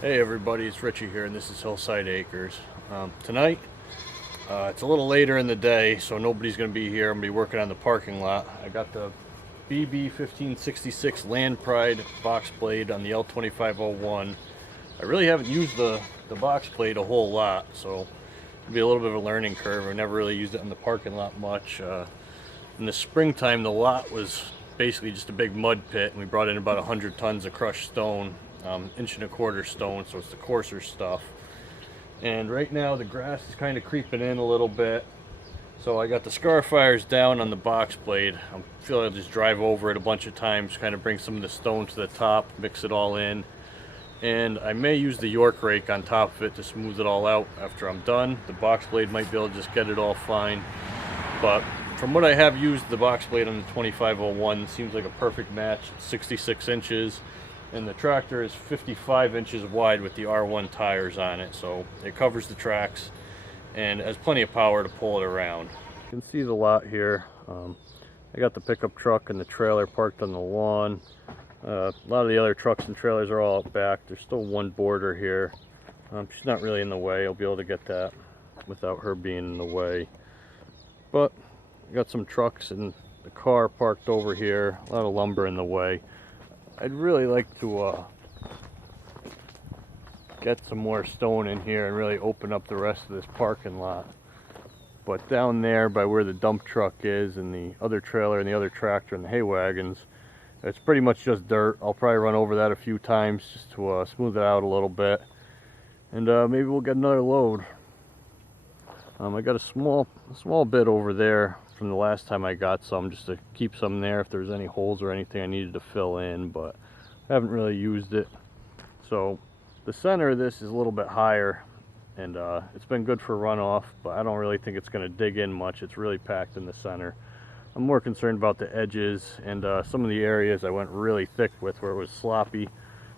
Hey everybody, it's Richie here and this is Hillside Acres. Tonight, it's a little later in the day, so nobody's going to be here. I'm going to be working on the parking lot. I got the BB1566 Land Pride box blade on the L2501. I really haven't used the box blade a whole lot, so it'll be a little bit of a learning curve. I never really used it in the parking lot much. In the springtime, the lot was basically just a big mud pit, and we brought in about 100 tons of crushed stone. 1.25 inch stone, so it's the coarser stuff. And right now the grass is kind of creeping in a little bit, so I got the Scarifiers down on the box blade. I feel I'll just drive over it a bunch of times, kind of bring some of the stone to the top, mix it all in, and I may use the York rake on top of it to smooth it all out after I'm done. The box blade might be able to just get it all fine, but from what I have used, the box blade on the 2501 seems like a perfect match. It's 66 inches. And the tractor is 55 inches wide with the R1 tires on it, so it covers the tracks and has plenty of power to pull it around. You can see the lot here. I got the pickup truck and the trailer parked on the lawn. A lot of the other trucks and trailers are all out back. There's still one boarder here. She's not really in the way. I'll be able to get that without her being in the way. But I got some trucks and the car parked over here. A lot of lumber in the way. I'd really like to get some more stone in here and really open up the rest of this parking lot. But down there by where the dump truck is and the other trailer and the other tractor and the hay wagons, it's pretty much just dirt. I'll probably run over that a few times just to smooth it out a little bit. And maybe we'll get another load. I got a small bit over there from the last time I got some, just to keep some there if there's any holes or anything I needed to fill in, but I haven't really used it. So the center of this is a little bit higher, and it's been good for runoff, but I don't really think it's going to dig in much. It's really packed in the center. I'm more concerned about the edges and some of the areas I went really thick with where it was sloppy.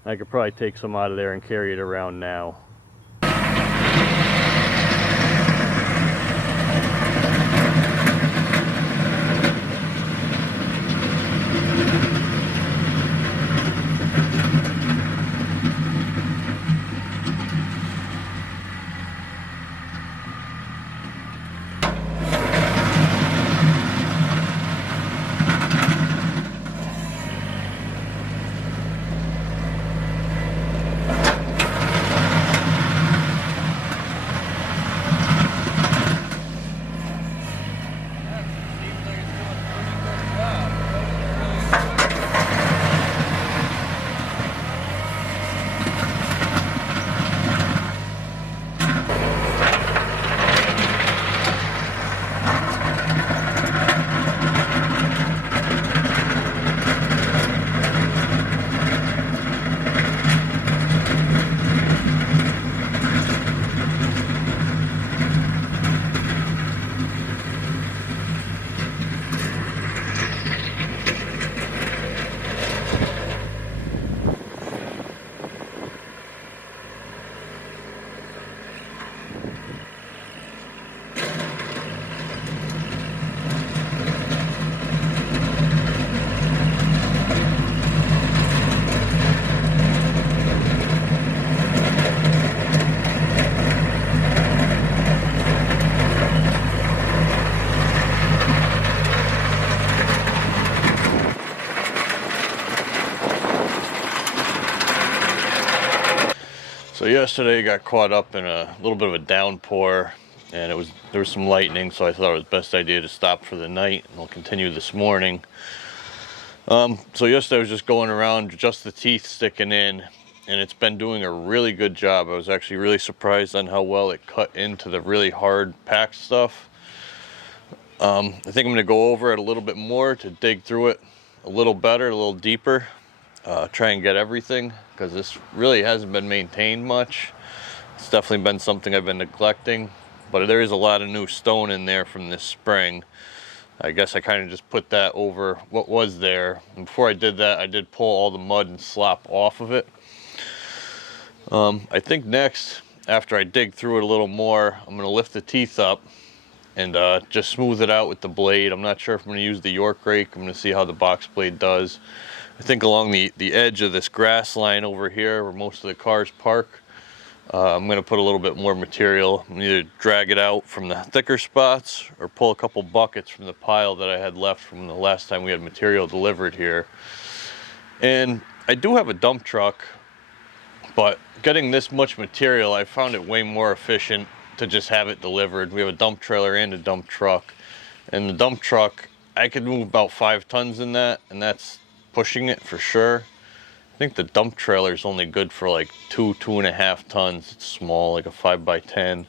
I could probably take some out of there and carry it around now. So yesterday I got caught up in a little bit of a downpour, and there was some lightning, so I thought it was the best idea to stop for the night, and I'll continue this morning. So yesterday I was just going around, just the teeth sticking in, and it's been doing a really good job. I was actually really surprised on how well it cut into the really hard packed stuff. I think I'm going to go over it a little bit more to dig through it a little better, a little deeper. Try and get everything, because this really hasn't been maintained much. It's definitely been something I've been neglecting, but there is a lot of new stone in there from this spring. I guess I kind of just put that over what was there, and before I did that I did pull all the mud and slop off of it. I think next, after I dig through it a little more, I'm going to lift the teeth up and just smooth it out with the blade. I'm not sure if I'm going to use the York rake. I'm going to see how the box blade does. I think along the edge of this grass line over here where most of the cars park, I'm going to put a little bit more material, either drag it out from the thicker spots or pull a couple buckets from the pile that I had left from the last time we had material delivered here. And I do have a dump truck, but getting this much material, I found it way more efficient to just have it delivered. We have a dump trailer and a dump truck. And the dump truck, I could move about 5 tons in that, and that's pushing it for sure. I think the dump trailer is only good for like 2.5 tons. It's small, like a 5x10.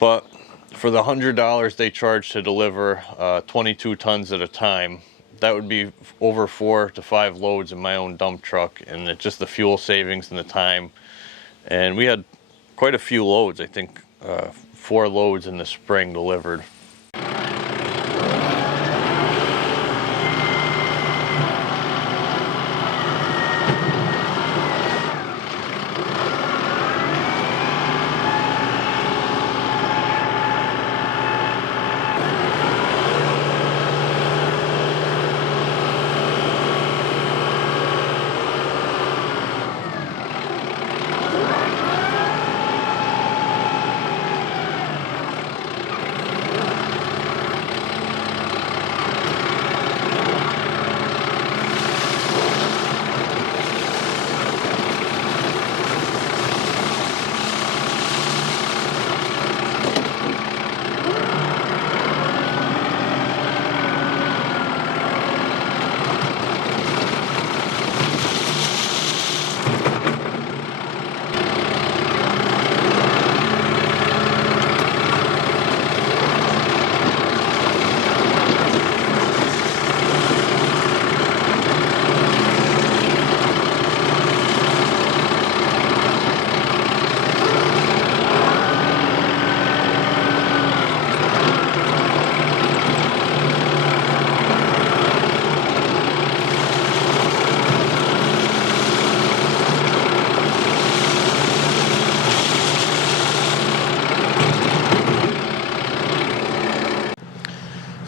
But for the $100 they charge to deliver 22 tons at a time, that would be over 4 to 5 loads in my own dump truck, and it's just the fuel savings and the time. And we had quite a few loads, I think 4 loads in the spring delivered.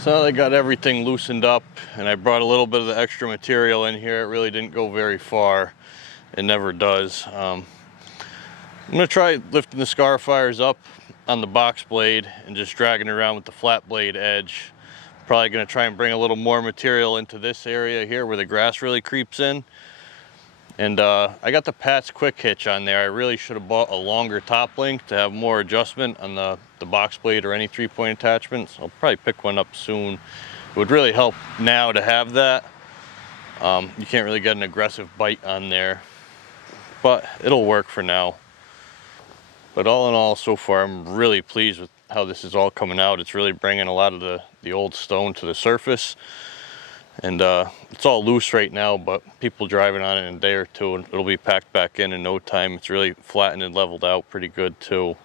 So I got everything loosened up, and I brought a little bit of the extra material in here. It really didn't go very far. It never does. I'm gonna try lifting the Scarfires up on the box blade and just dragging it around with the flat blade edge. Probably gonna try and bring a little more material into this area here where the grass really creeps in. And I got the Pat's quick hitch on there. I really should have bought a longer top link to have more adjustment on the box blade or any 3-point attachments. I'll probably pick one up soon. It would really help now to have that. You can't really get an aggressive bite on there, but it'll work for now. But all in all, so far, I'm really pleased with how this is all coming out. It's really bringing a lot of the old stone to the surface. And it's all loose right now, but people driving on it in a day or two, and it'll be packed back in no time. It's really flattened and leveled out pretty good too.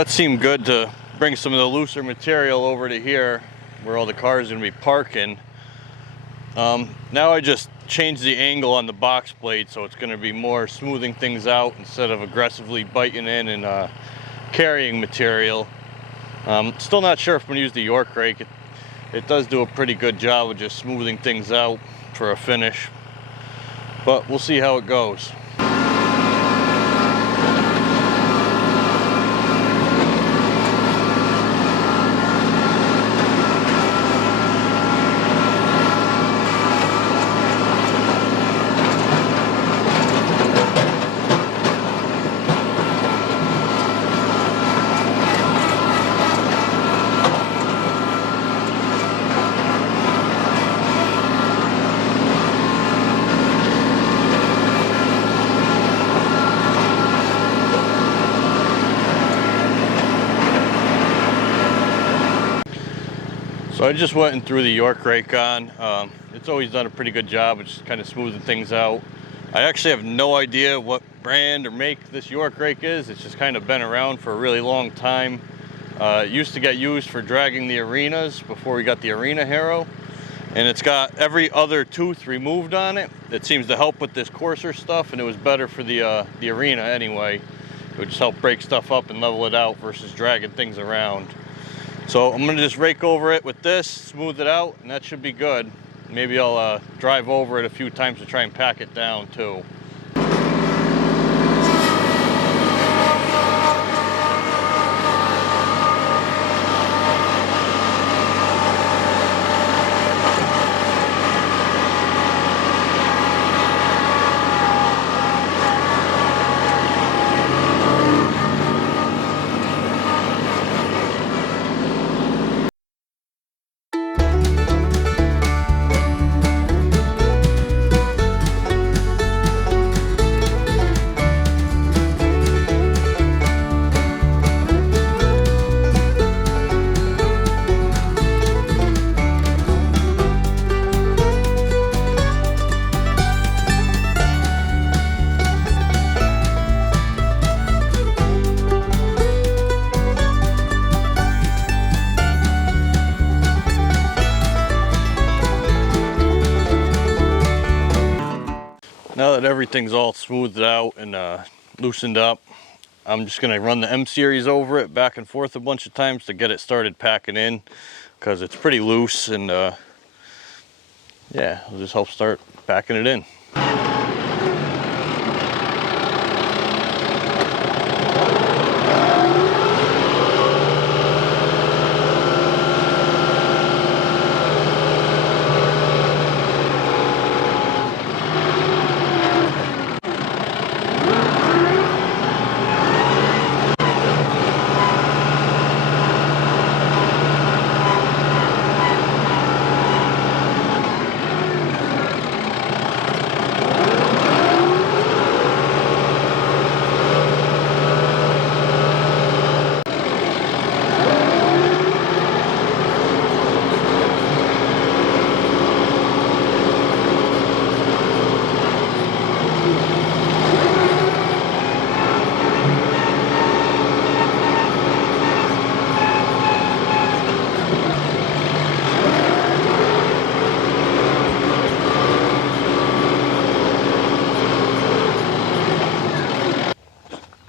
that seemed good to bring some of the looser material over to here where all the cars are going to be parking. Now I just changed the angle on the box blade, so it's going to be more smoothing things out instead of aggressively biting in and carrying material. Still not sure if I'm going to use the York rake. It does do a pretty good job of just smoothing things out for a finish, but we'll see how it goes. So I just went and threw the York rake on. It's always done a pretty good job of just kind of smoothing things out. I actually have no idea what brand or make this York rake is. It's just kind of been around for a really long time. It used to get used for dragging the arenas before we got the arena harrow. And it's got every other tooth removed on it. It seems to help with this coarser stuff, and it was better for the arena anyway. It would just help break stuff up and level it out versus dragging things around. So I'm gonna just rake over it with this, smooth it out, and that should be good. Maybe I'll drive over it a few times to try and pack it down too. Now that everything's all smoothed out and loosened up, I'm just going to run the M series over it back and forth a bunch of times to get it started packing in, because it's pretty loose, and yeah, it'll just help start packing it in.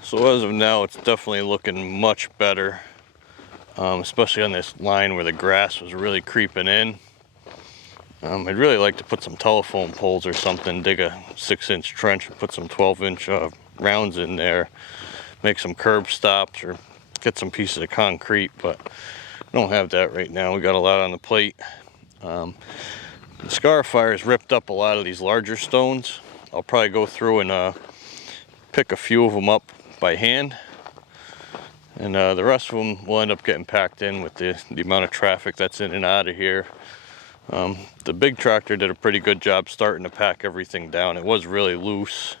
So as of now, it's definitely looking much better, especially on this line where the grass was really creeping in. I'd really like to put some telephone poles or something, dig a 6-inch trench and put some 12-inch rounds in there, make some curb stops or get some pieces of concrete, but I don't have that right now. We got a lot on the plate. The scar fire has ripped up a lot of these larger stones. I'll probably go through and pick a few of them up by hand, and the rest of them will end up getting packed in with the amount of traffic that's in and out of here. The big tractor did a pretty good job starting to pack everything down. It was really loose.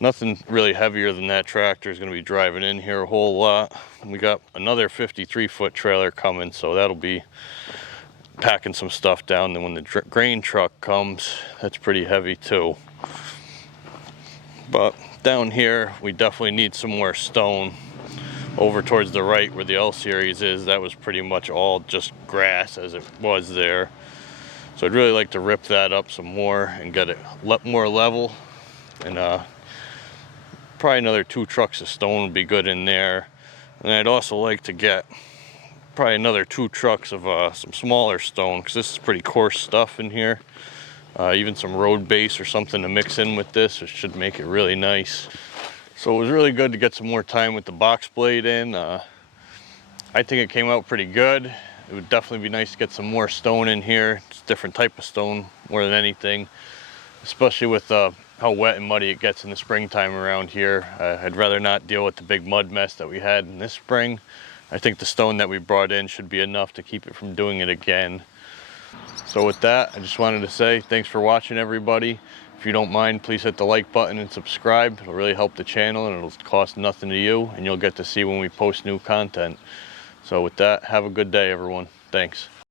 Nothing really heavier than that tractor is going to be driving in here a whole lot. We got another 53-foot trailer coming, so that'll be packing some stuff down. Then when the grain truck comes, that's pretty heavy too. But Down here, we definitely need some more stone. Over towards the right where the L series is, that was pretty much all just grass as it was there. So I'd really like to rip that up some more and get it more level. And probably another 2 trucks of stone would be good in there. And I'd also like to get probably another 2 trucks of some smaller stone, because this is pretty coarse stuff in here. Even some road base or something to mix in with this, it should make it really nice. So it was really good to get some more time with the box blade in. I think it came out pretty good. It would definitely be nice to get some more stone in here. It's a different type of stone more than anything, especially with how wet and muddy it gets in the springtime around here. I'd rather not deal with the big mud mess that we had in this spring. I think the stone that we brought in should be enough to keep it from doing it again. So with that, I just wanted to say thanks for watching, everybody. If you don't mind, please hit the like button and subscribe. It'll really help the channel, and it'll cost nothing to you, and you'll get to see when we post new content. So with that, have a good day, everyone. Thanks.